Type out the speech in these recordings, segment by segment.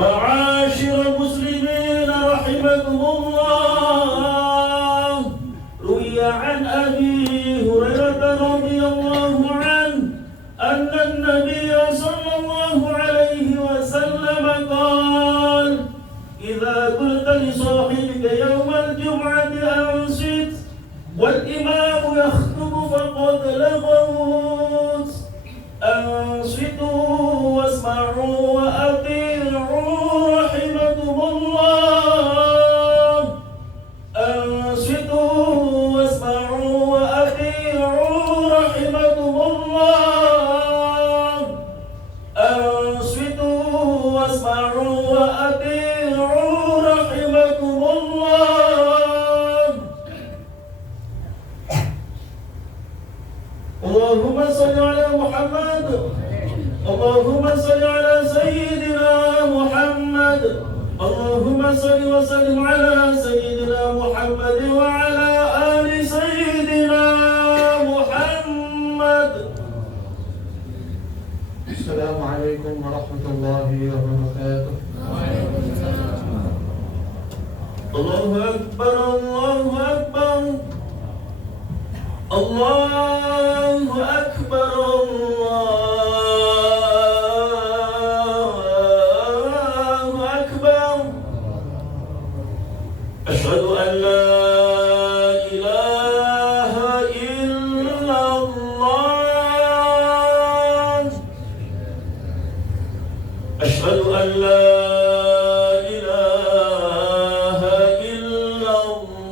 معاشر المسلمين رحمكم الله، روي عن أبي هريرة رضي الله عنه أن النبي صلى الله عليه وسلم قال: إذا قلت لصاحبك يوم الجمعة أنصت والإمام يخطب فقد لغوت، أنصتوا واسمعوا وأطيعوا رحمكم الله، أنصتوا واسمعوا وأطيعوا رحمكم الله، أنصتوا واسمعوا وأطيعوا رحمكم الله. اللهم صل على محمد، اللهم صل على سيدنا محمد، اللهم صل وسلم على سيدنا محمد وعلى آل سيدنا محمد. السلام عليكم ورحمة الله وبركاته. الله أكبر، الله أكبر، الله أكبر، الله أكبر. أشهد أن لا إله إلا الله، أشهد أن لا إله إلا الله،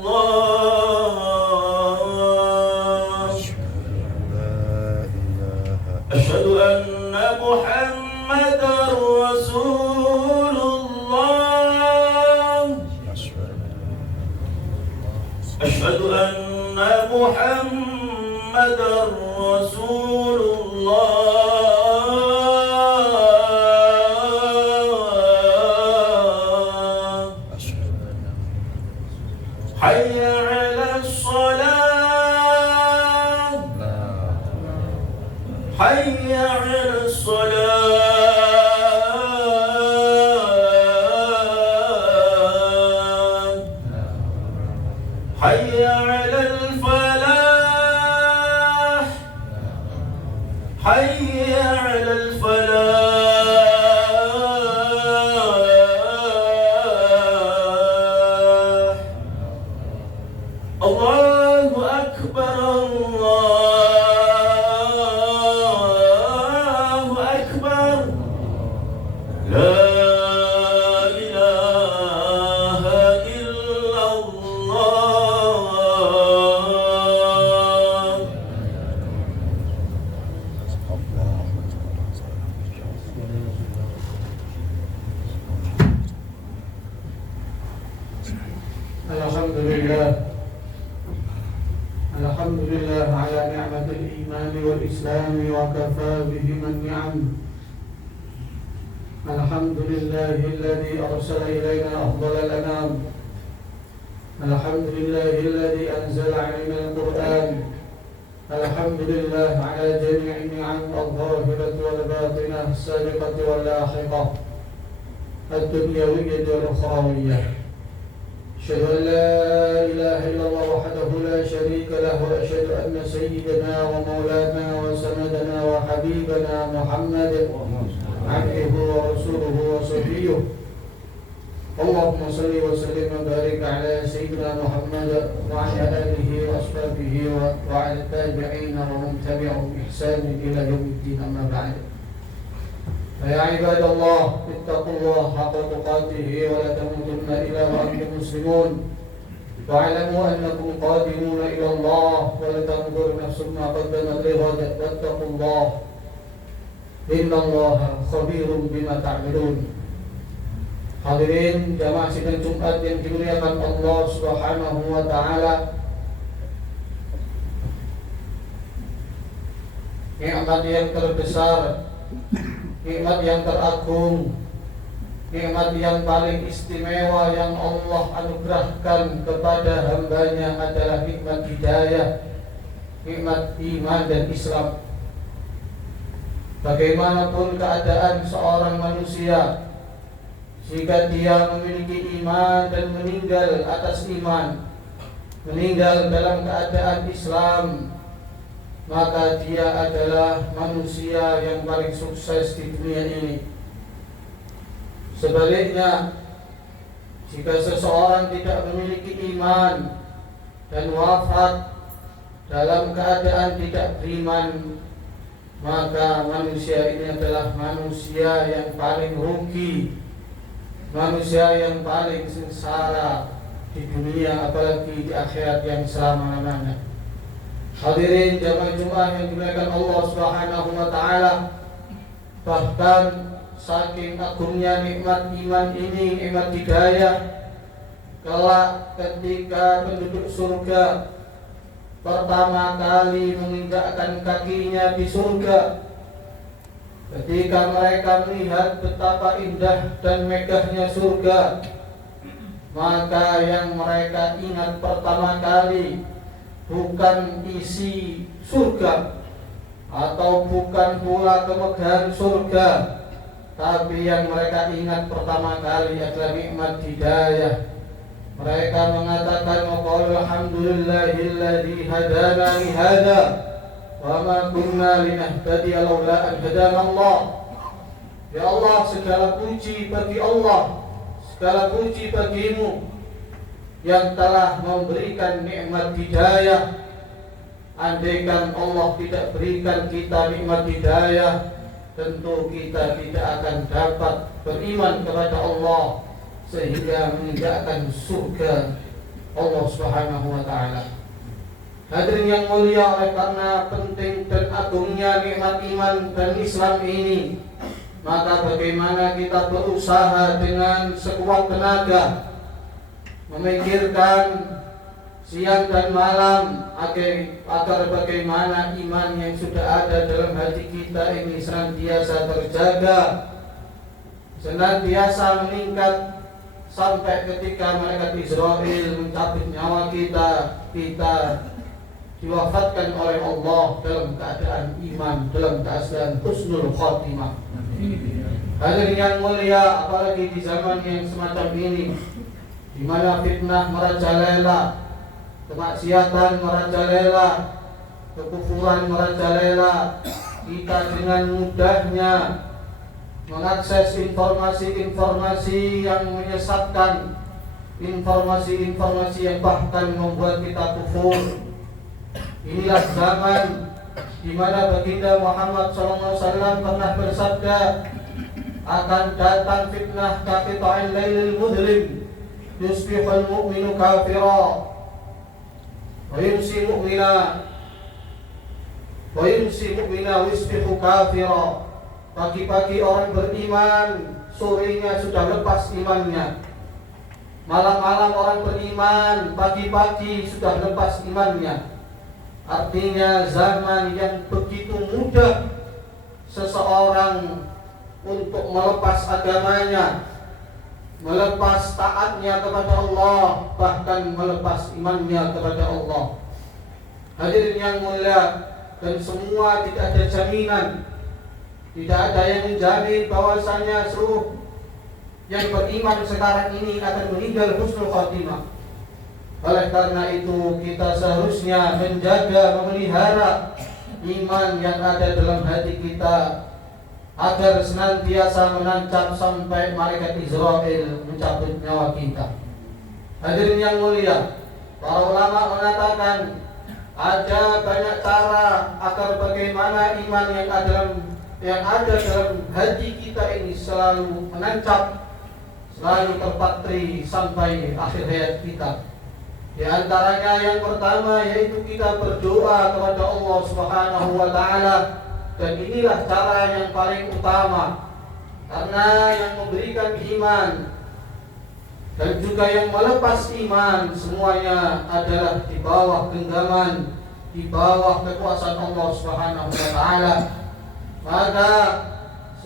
أشهد أن محمدا رسول الله، أشهد أن محمدا رسول الله. حي على الصلاة، حي على الصلاة، حي على الفلاح، حي على الفلاح. الله أكبر، الله أكبر. لا إله إلا الله. Alhamdulillah, Alhamdulillah ala ni'matil iman wal islam wa kafa bihi man ni'am. Alhamdulillahi alladhi arsala ilayna afdalal anam. Alhamdulillahi alladhi anzala alayna al-Qur'an. Alhamdulillah ala jami'i ni'am al-zahirati wal batinah, as-sabiqati wal lahiqah, ad-dunyawiyyah wal ukhrawiyyah. أشهد أن لا إله إلا الله وحده لا شريك له، وأشهد أن سيدنا ومولانا وسندنا وحبيبنا محمد عبده ورسوله وصفيه. اللهم صل وسلم وبارك على سيدنا محمد وعلى آله وأصحابه وعلى التابعين ومن تبعهم بإحسان إلى يوم الدين. أما بعد، فيا عباد الله، اتقوا الله حق تقاته ولا تموتن إلا وأنتم مسلمون، واعلموا أنكم قادمون إلى الله، ولتنظر نفس ما قدمت لغد، واتقوا الله إن الله خبير بما تعملون. Hadirin jamaah sidang Jumat yang dimuliakan Allah Subhanahu wa taala, nikmat yang terbesar, nikmat yang teragung, nikmat yang paling istimewa yang Allah anugerahkan kepada hambanya adalah nikmat hidayah, nikmat iman dan Islam. Bagaimanapun keadaan seorang manusia, jika dia memiliki iman dan meninggal atas iman, meninggal dalam keadaan Islam, maka dia adalah manusia yang paling sukses di dunia ini. Sebaliknya, jika seseorang tidak memiliki iman dan wafat dalam keadaan tidak beriman, maka manusia ini adalah manusia yang paling rugi, manusia yang paling sengsara di dunia, apalagi di akhirat yang selama-lamanya. Hadirin jamaah Jumat yang dimuliakan Allah Subhanahu wa taala, bahkan saking agungnya nikmat iman ini, nikmat hidayah, kelak ketika penduduk surga pertama kali menginjakkan kakinya di surga, ketika mereka melihat betapa indah dan megahnya surga, maka yang mereka ingat pertama kali bukan isi surga atau bukan pula kemegahan surga, tapi yang mereka ingat pertama kali adalah nikmat hidayah. Mereka mengatakan, alhamdulillahilladzi hadana li hada wa ma kunna linahtadiya laula an hadana Allah. Ya Allah, segala puji bagi Allah, segala puji bagimu yang telah memberikan nikmat hidayah. Andaikan Allah tidak berikan kita nikmat hidayah, tentu kita tidak akan dapat beriman kepada Allah sehingga menginjakkan surga Allah Subhanahu wa taala. Hadirin yang mulia, oleh karena penting dan agungnya nikmat iman dan Islam ini, maka bagaimana kita berusaha dengan sekuat tenaga memikirkan siang dan malam agar bagaimana iman yang sudah ada dalam hati kita ini senantiasa terjaga, senantiasa meningkat, sampai ketika malaikat Israel mencabut nyawa kita diwafatkan oleh Allah dalam keadaan iman, dalam keadaan husnul khotimah. Hadirin yang mulia, apalagi di zaman yang semacam ini, di mana fitnah merajalela, kemaksiatan merajalela, kekufuran merajalela, kita dengan mudahnya mengakses informasi-informasi yang menyesatkan, informasi-informasi yang bahkan membuat kita kufur. Inilah zaman di mana baginda Muhammad SAW pernah bersabda, akan datang fitnah kaqita'il lailil mudlim, yusbihul mu'minu kafira wa yumsi mu'mina yusbihu kafira. Pagi-pagi orang beriman, sorenya sudah lepas imannya. Malam-malam orang beriman, pagi-pagi sudah lepas imannya. Artinya zaman yang begitu mudah seseorang untuk melepas agamanya, melepas taatnya kepada Allah, bahkan melepas imannya kepada Allah. Hadirin yang mulia, dan semua tidak ada jaminan, tidak ada yang menjamin bahwasanya seluruh yang beriman sekarang ini akan meninggal husnul khotimah. Oleh karena itu kita seharusnya menjaga, memelihara iman yang ada dalam hati kita agar senantiasa menancap sampai malaikat Israel mencabut nyawa kita. Hadirin yang mulia, para ulama mengatakan ada banyak cara agar bagaimana iman yang ada dalam hati kita ini selalu menancap, selalu terpatri sampai akhir hayat kita. Di antaranya yang pertama yaitu kita berdoa kepada Allah Subhanahu wa taala, dan inilah cara yang paling utama, karena yang memberikan iman dan juga yang melepas iman semuanya adalah di bawah genggaman, di bawah kekuasaan Allah Subhanahu wa taala. Maka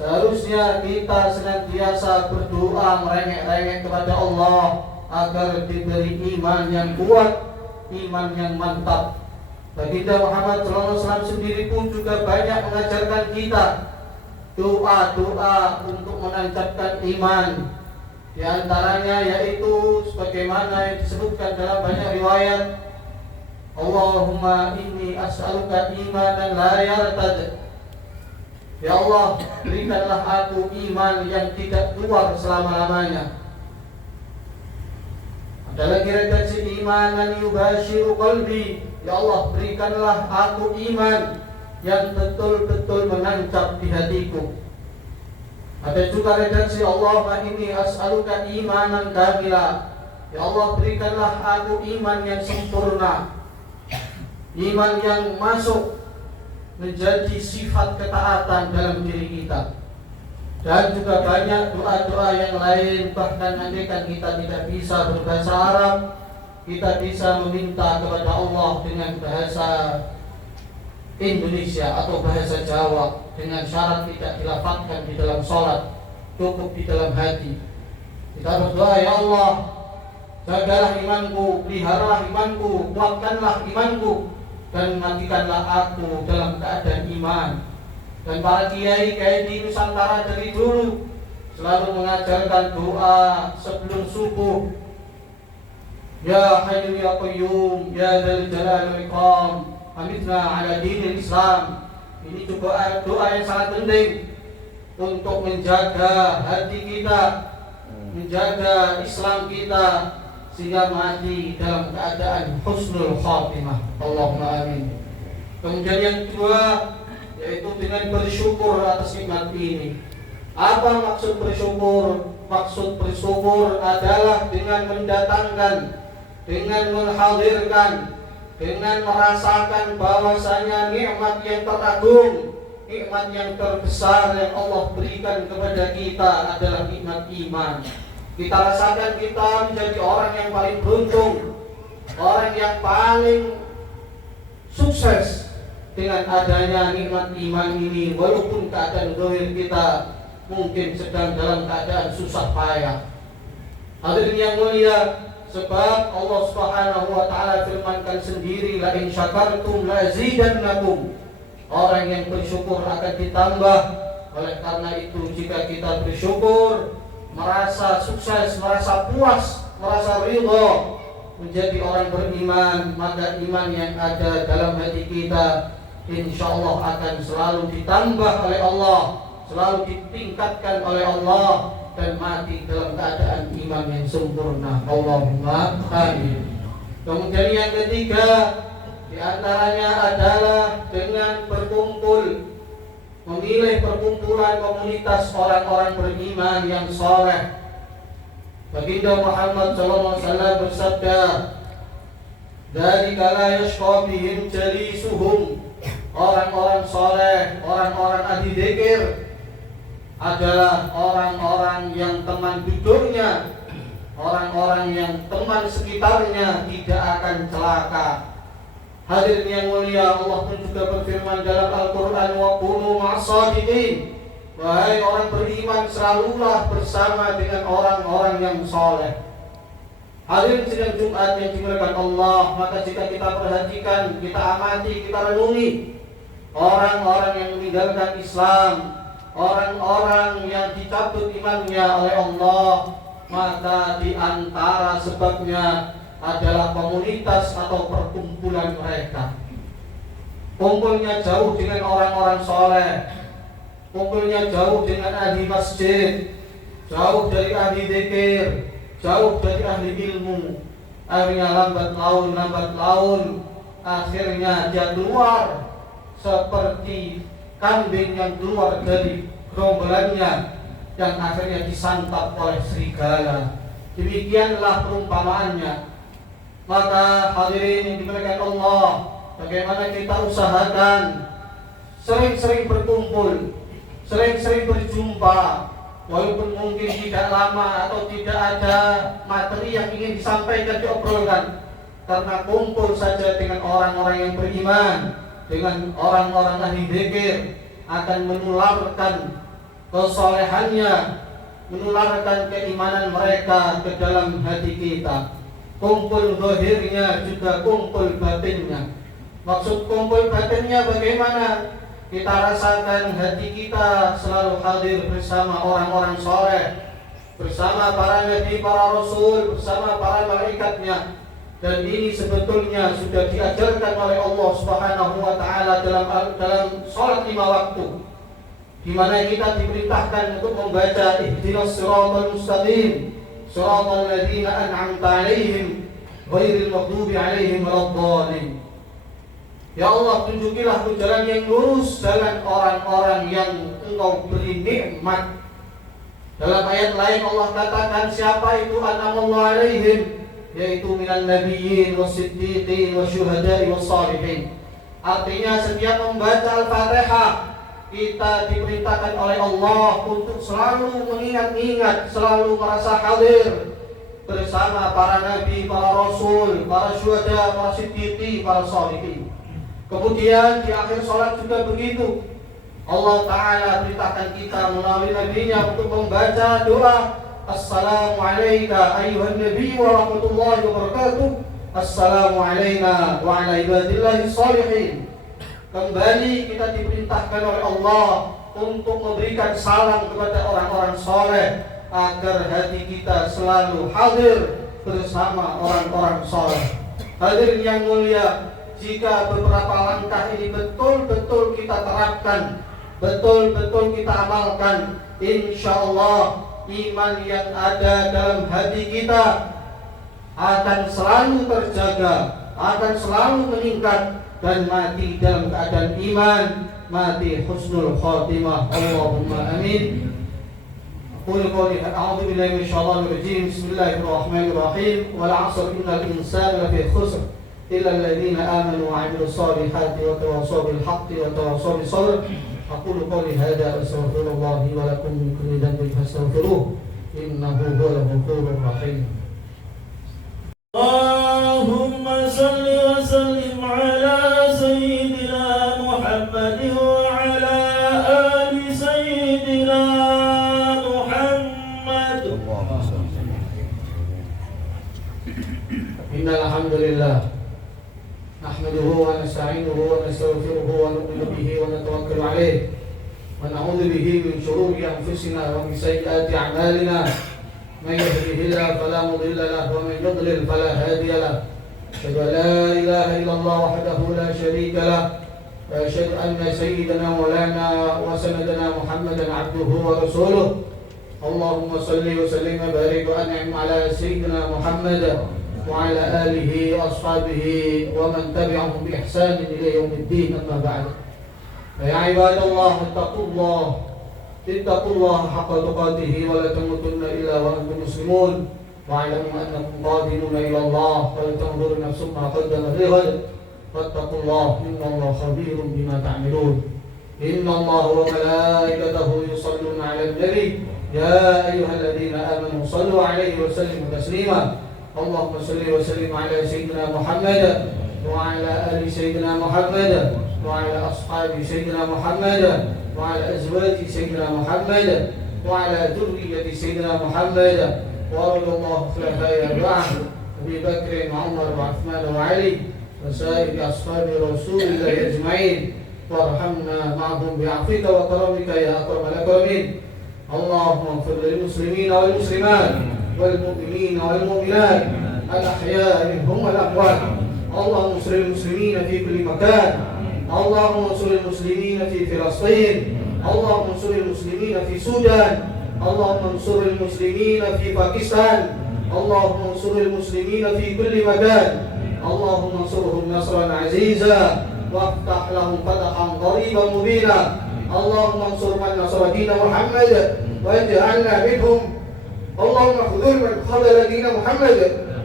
seharusnya kita senantiasa berdoa merengek-rengek kepada Allah agar diberi iman yang kuat, iman yang mantap. Baginda Muhammad SAW sendiri pun juga banyak mengajarkan kita doa-doa untuk menancapkan iman. Di antaranya yaitu sebagaimana yang disebutkan dalam banyak riwayat, Allahumma inni as'aluka imanan la yartad. Ya Allah, berikanlah aku iman yang tidak keluar selama-lamanya. Ada lagi redaksi imanan yubashiru qalbi. Ya Allah, berikanlah aku iman yang betul-betul menancap di hatiku. Ada juga redaksi Allahumma inni as'aluka imanan kamila. Ya Allah, berikanlah aku iman yang sempurna, iman yang masuk menjadi sifat ketaatan dalam diri kita. Dan juga banyak doa-doa yang lain. Bahkan andaikan kita tidak bisa berbahasa Arab, kita bisa meminta kepada Allah dengan bahasa Indonesia atau bahasa Jawa, dengan syarat tidak dilafazkan di dalam sholat, cukup di dalam hati. Kita berdoa, ya Allah, jagalah imanku, peliharalah imanku, kuatkanlah imanku, dan matikanlah aku dalam keadaan iman. Dan para kiai di Nusantara dari dulu selalu mengajarkan doa sebelum subuh. Ya Hayyu ya Qayyum ya Dzal Jalali wal Ikram, amitna ala dinil Islam. Ini juga doa yang sangat penting untuk menjaga hati kita, menjaga Islam kita, sehingga mati dalam keadaan husnul khatimah. Allahumma amin. Kemudian yang kedua, yaitu dengan bersyukur atas nikmat ini. Apa maksud bersyukur? Maksud bersyukur adalah dengan mendatangkan, dengan menghadirkan, dengan merasakan bahwasanya nikmat yang teragung, nikmat yang terbesar yang Allah berikan kepada kita adalah nikmat iman. Kita rasakan kita menjadi orang yang paling beruntung, orang yang paling sukses dengan adanya nikmat iman ini, walaupun keadaan zahir kita mungkin sedang dalam keadaan susah payah. Hadirin yang mulia, sebab Allah Subhanahu wa taala firmankan sendiri, la in syakartum la azidannakum. Orang yang bersyukur akan ditambah. Oleh karena itu, jika kita bersyukur, merasa sukses, merasa puas, merasa ridha, menjadi orang beriman, maka iman yang ada dalam hati kita insyaallah akan selalu ditambah oleh Allah, selalu ditingkatkan oleh Allah, dan mati dalam keadaan iman yang sempurna. Allahumma amin. Kemudian yang ketiga, diantaranya adalah dengan berkumpul, memilih perkumpulan komunitas orang-orang beriman yang soleh. Baginda Muhammad SAW bersabda, dari kala yashqa bihim jalisuhum. Orang-orang soleh, orang-orang ahli dzikir adalah orang-orang yang teman duduknya, orang-orang yang teman sekitarnya tidak akan celaka. Hadirin yang mulia, Allah pun juga berfirman dalam Al-Quran, wa kunu ma'as-shadiqin. Wahai orang beriman, selalulah bersama dengan orang-orang yang soleh. Hadirin sidang Jumat yang dimuliakan Allah, maka jika kita perhatikan, kita amati, kita renungi orang-orang yang meninggalkan Islam, orang-orang yang dicabut imannya oleh Allah, maka di antara sebabnya adalah komunitas atau perkumpulan mereka. Kumpulnya jauh dengan orang-orang soleh, kumpulnya jauh dengan ahli masjid, jauh dari ahli dzikir, jauh dari ahli ilmu. Akhirnya lambat laun, akhirnya dia keluar seperti kambing yang keluar dari gerombolannya, yang akhirnya disantap oleh serigala. Demikianlah perumpamaannya. Maka hadirin yang dimuliakan Allah, bagaimana kita usahakan sering-sering berkumpul, sering-sering berjumpa, walaupun mungkin tidak lama atau tidak ada materi yang ingin disampaikan, diobrolkan, karena kumpul saja dengan orang-orang yang beriman, dengan orang-orang ahli dzikir, akan menularkan kesolehannya, menularkan keimanan mereka ke dalam hati kita. Kumpul zahirnya juga kumpul batinnya. Maksud kumpul batinnya bagaimana? Kita rasakan hati kita selalu hadir bersama orang-orang soleh, bersama para nabi, para rasul, bersama para malaikatnya. Dan ini sebetulnya sudah diajarkan oleh Allah Subhanahu wa taala dalam salat 5 waktu, di mana kita diperintahkan untuk membaca ihdinas siratal mustaqim, siratal ladzina an'amta 'alaihim ghairil maghdubi 'alaihim waladdallin. Ya Allah, tunjukilah jalan yang lurus, jalan orang-orang yang Engkau beri nikmat. Dalam ayat lain Allah katakan siapa itu an'amallahu 'alaihim, yaitu minan nabiyyin wasiddiqin wasyuhada'i wassalihin. Artinya setiap membaca Al-Fatihah kita diperintahkan oleh Allah untuk selalu mengingat-ingat, selalu merasa hadir bersama para nabi, para rasul, para syuhada, para siddiqin, para shalihin. Kemudian di akhir salat juga begitu. Allah Ta'ala perintahkan kita melalui nabinya untuk membaca doa Assalamu alayka ayuhan nabi wa rahmatullahi wa barakatuh. Assalamu alayna wa ala ibadillahi salihin. Kembali kita diperintahkan oleh Allah untuk memberikan salam kepada orang-orang soleh, agar hati kita selalu hadir bersama orang-orang soleh. Hadirin yang mulia, jika beberapa langkah ini betul-betul kita terapkan, betul-betul kita amalkan, insyaallah iman yang ada dalam hati kita akan selalu terjaga, akan selalu meningkat, dan mati dalam keadaan iman, mati husnul khatimah. Allahumma amin. Qul qawli a'udzu billahi minasyaitonir rajim. Bismillahirrahmanirrahim. Wal 'asr innal insana lafi khusr illa alladhina amanu wa 'amilus solihati wa tawassaw bil haqqi wa tawassaw bis sabr. Aqulu qawli hadza wa astaghfirullahi wa lakum min kulli dhanbin fastaghfiruhu innahu huwal ghafurur rahim. Allahumma salli wa sallim ala sayyidina Muhammad wa ala ali sayyidina Muhammad. Innal hamdalillah nahmaduhu wa nasta'inuhu wa nastaghfiruhu wa nu'minu bihi wa natawakkalu alayh wa na'udzu bihi min shururi anfusina wa min sayyiati a'malina. Man yahdihillahu fala mudilla lahu wa man yudlil fala hadiya lahu. Asyhadu an la ilaha illallah wahdahu la syarika lahu wa asyhadu anna sayyidana maulana wa sanadana Muhammadan 'abduhu wa rasuluh. Allahumma shalli wa sallim wa barik wa an'im ala sayyidina Muhammad wa ala alihi wa ashabihi wa man tabi'ahum bi ihsan ila yaumiddin, amma ba'd. Ya ibadallah, ittaqullaha haqqa tuqatih wa la tamutunna illa wa antum muslimun wa alamu annakum qadiruna ila Allah wa la tanzuru nafsum ma qaddamat lighad wattaqullaha innallaha khabirun bima ta'malun. Innallaha wa malaikatahu yusalluna 'alan nabi ya ayyuhalladhina amanu sallu 'alaihi wa sallimu taslima. Allahumma salli wa sallim 'ala sayyidina Muhammad wa 'ala ali sayyidina Muhammad wa 'ala ashabi sayyidina Muhammad wa 'ala azwaji sayyidina Muhammad wa 'ala dhurriyyati sayyidina Muhammad wa radiyallahu khulafai arba'ah Abi Bakr wa Umar wa Uthman wa Ali wa sa'iri ashabi Rasulillah ajma'in warhamna ma'hum bi'afwika wa karamika ya akramal akramin. Allahumma ighfir lil muslimina wal muslimat wal mu'minina wal mu'minat al ahya'i minhum wal amwat. Allahumma ansur al muslimina fi kulli makan. Allahumma ansur al muslimina fi Filastin. Allahumma ansur al muslimina fi Sudan. Allahumma ansur al muslimina fi Pakistan. Allahumma ansur al muslimina fi kulli makan. Allahumma ansurhum nasran aziza waftah lahum fathan qariban mubina. Allahumma ansur man nasara dina Muhammad waj'alna minhum. Allahumma khudhur man khadala dina Muhammad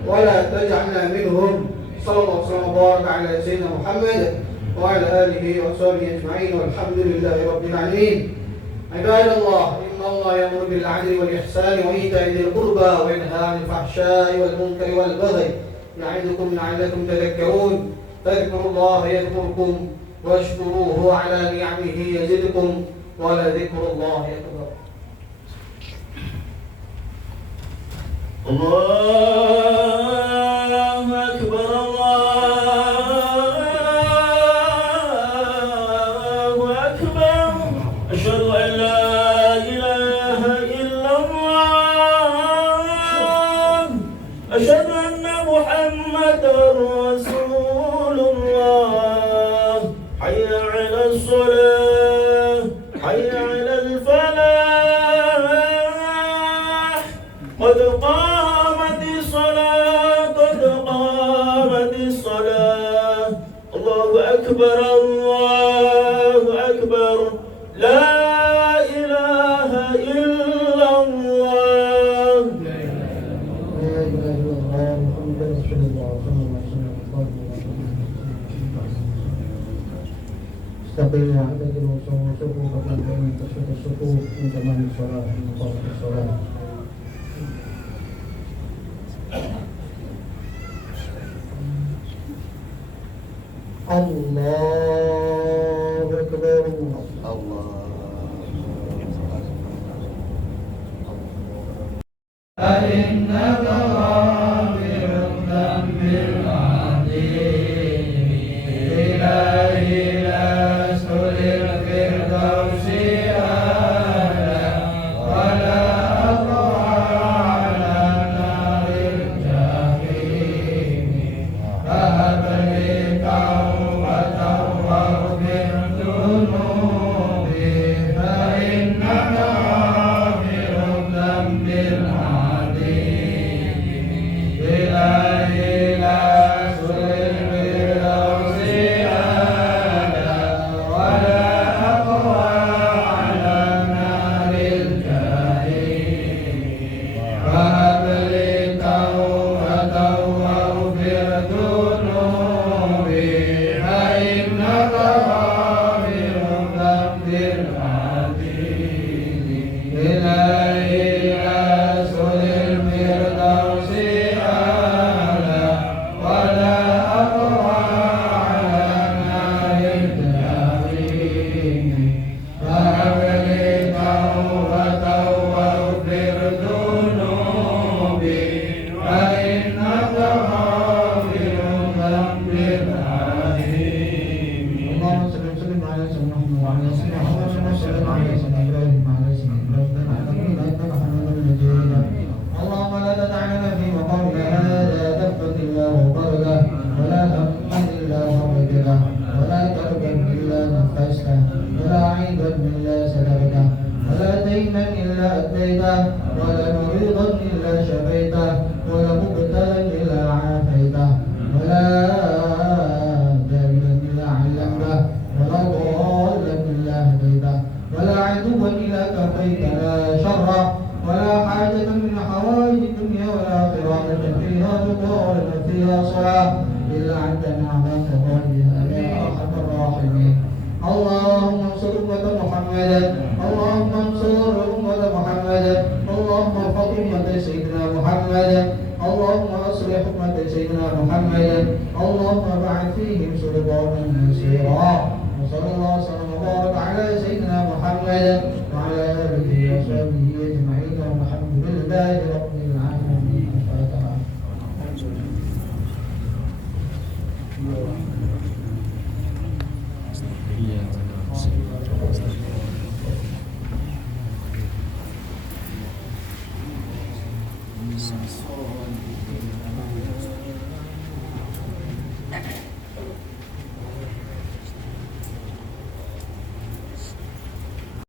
wa la taj'alna minhum. Sallallahu alaihi wa baraka ala sayyidina Muhammad wa ala alihi wa sahbihi ajma'in walhamdulillahi rabbil alamin. Ibadallah, inna Allah ya'muru bil 'adli wal ihsani wa ita'i dhil qurba wa yanha 'anil fahsya'i wal munkari wal baghi ya'idukum la'allakum tadhakkarun. Fadhkurullaha yadhkurkum washkuruhu 'ala ni'amihi yazidkum wa la dhikrullahi akbar. Allahu akbar, Allahu akbar. Asyhadu an la ilaha illallah أشهد أن محمدا رسول الله حي على الصلاة حي على الفلاح قد قامت الصلاة قد قامت الصلاة الله أكبر الله أكبر لا إله إلا الله استقيموا واعتدلوا وسووا صفوفكم بين تشهد الصفوف من تمام الصلاة من قامت الصلاة. الله أكبر الله فإنك غافر الذنب العظيم إلهي لست للفردوس أهلا ولا أقوى على نار الجحيم فهب لي توبة واغفر ذنوبي فإنك غافر الذنب العظيم إلهي لست للفردوس أهلا ولا أقوى على نار الجحيم فهب لي توبة واغفر ذنوبي فإنك غافر الذنب العظيم إلهي لست للفردوس أهلا ولا أقوى على نار الجحيم فهب لي توبة واغفر ذنوبي فإنك غافر الذنب العظيم. اللهم صل وسلم على سيدنا محمد وعلى سيدنا محمد وسلم على سيدنا إبراهيم وعلى سيدنا إبراهيم إنك حميد مجيد. اللهم لا تدع لنا في مقامنا هذا ذنبا إلا غفرته ولا هما إلا فرجته ولا كربا إلا نفسته ولا عيبا إلا سترته ولا دينا إلا أديته ولا مريضا إلا شفيته ولا مبتلا إلا عافيته ولا جاهلا إلا علمته ولا ضالا إلا هديته ولا عدوا إلا كفيتنا شره ولا حاجة من حوائج الدنيا والآخرة التي فيها رضا ولا فيها صلاة إلا عندنا على قضائها يا أرحم الراحمين. اللهم انصر أمة محمد اللهم انصر أمة محمد اللهم ارفع أمة سيدنا محمد اللهم اصلح أمة سيدنا محمد اللهم بعث فيهم سلطانا نصيرا وصلى الله وسلم وبارك على سيدنا محمد وعلى آله وصحبه أجمعين والحمد لله رب العالمين. الفاتحة. Yes.